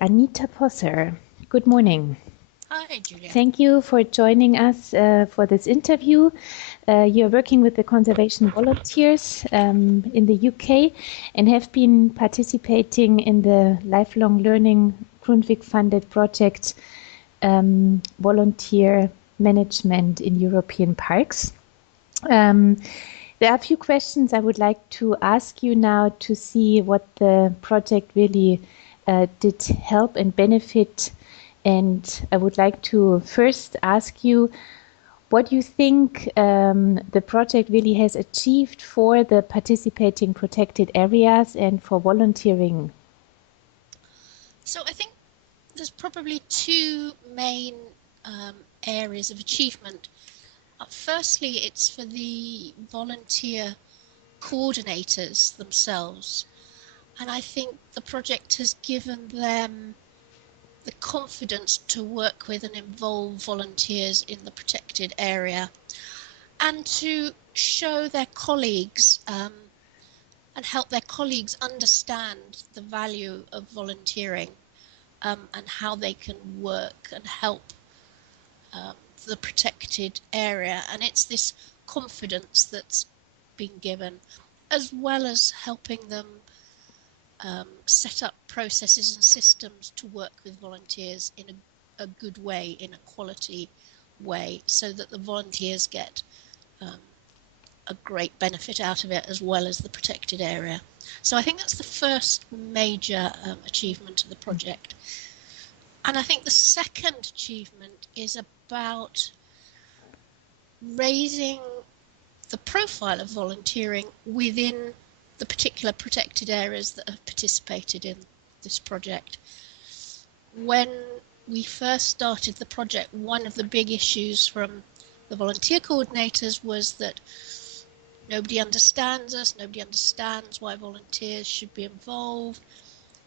Anita Posser. Good morning. Hi, Julia. Thank you for joining us for this interview. You're working with the conservation volunteers in the UK and have been participating in the lifelong learning GRUNDTVIG funded project volunteer management in European parks. There are a few questions I would like to ask you now to see what the project really did help and benefit. And I would like to first ask you what you think the project really has achieved for the participating protected areas and for volunteering. So I think there's probably two main areas of achievement. Firstly, it's for the volunteer coordinators themselves. And I think the project has given them the confidence to work with and involve volunteers in the protected area and to show their colleagues and help their colleagues understand the value of volunteering and how they can work and help the protected area. And it's this confidence that's been given, as well as helping them set up processes and systems to work with volunteers in a good way, in a quality way, so that the volunteers get a great benefit out of it, as well as the protected area. So I think that's the first major achievement of the project. And I think the second achievement is about raising the profile of volunteering within the particular protected areas that have participated in this project. When we first started the project, one of the big issues from the volunteer coordinators was that nobody understands us, nobody understands why volunteers should be involved.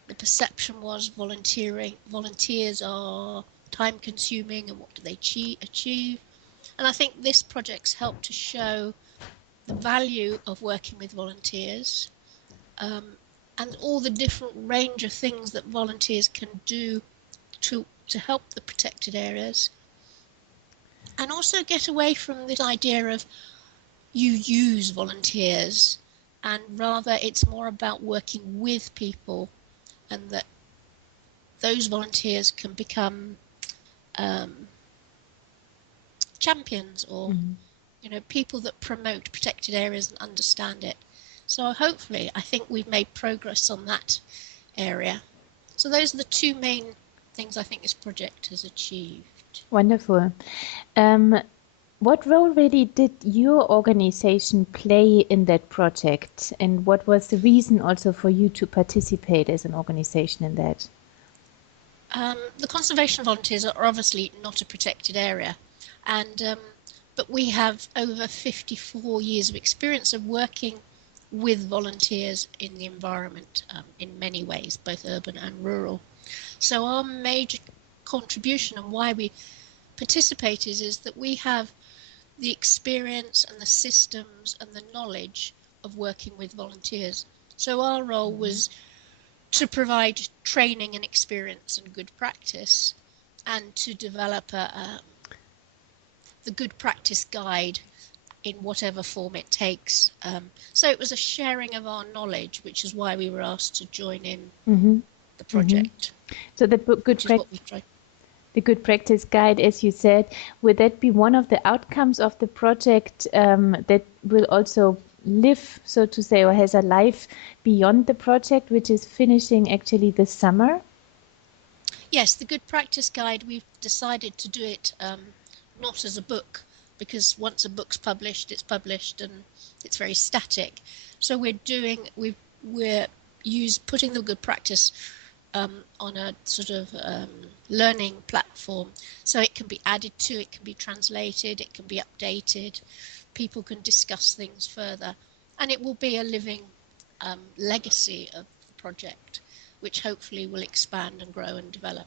The perception was volunteers are time consuming and what do they achieve? And I think this project's helped to show the value of working with volunteers and all the different range of things that volunteers can do to help the protected areas, and also get away from this idea of you use volunteers, and rather it's more about working with people, and that those volunteers can become champions or people that promote protected areas and understand it. So hopefully, I think we've made progress on that area. So those are the two main things I think this project has achieved. Wonderful. What role really did your organization play in that project? And what was the reason also for you to participate as an organization in that? The conservation volunteers are obviously not a protected area, and but we have over 54 years of experience of working with volunteers in the environment in many ways, both urban and rural. So our major contribution and why we participated is that we have the experience and the systems and the knowledge of working with volunteers. So our role was to provide training and experience and good practice, and to develop the good practice guide in whatever form it takes. So it was a sharing of our knowledge, which is why we were asked to join in the project. So the good practice guide, as you said, would that be one of the outcomes of the project that will also live, so to say, or has a life beyond the project, which is finishing actually this summer? Yes, the good practice guide, we've decided to do it not as a book, because once a book's published, it's published and it's very static. So we're putting the good practice on a sort of learning platform, so it can be added to, it can be translated, it can be updated, people can discuss things further, and it will be a living legacy of the project, which hopefully will expand and grow and develop.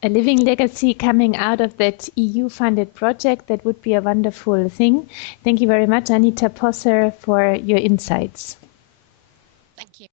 A living legacy coming out of that EU-funded project, that would be a wonderful thing. Thank you very much, Anita Posser, for your insights. Thank you.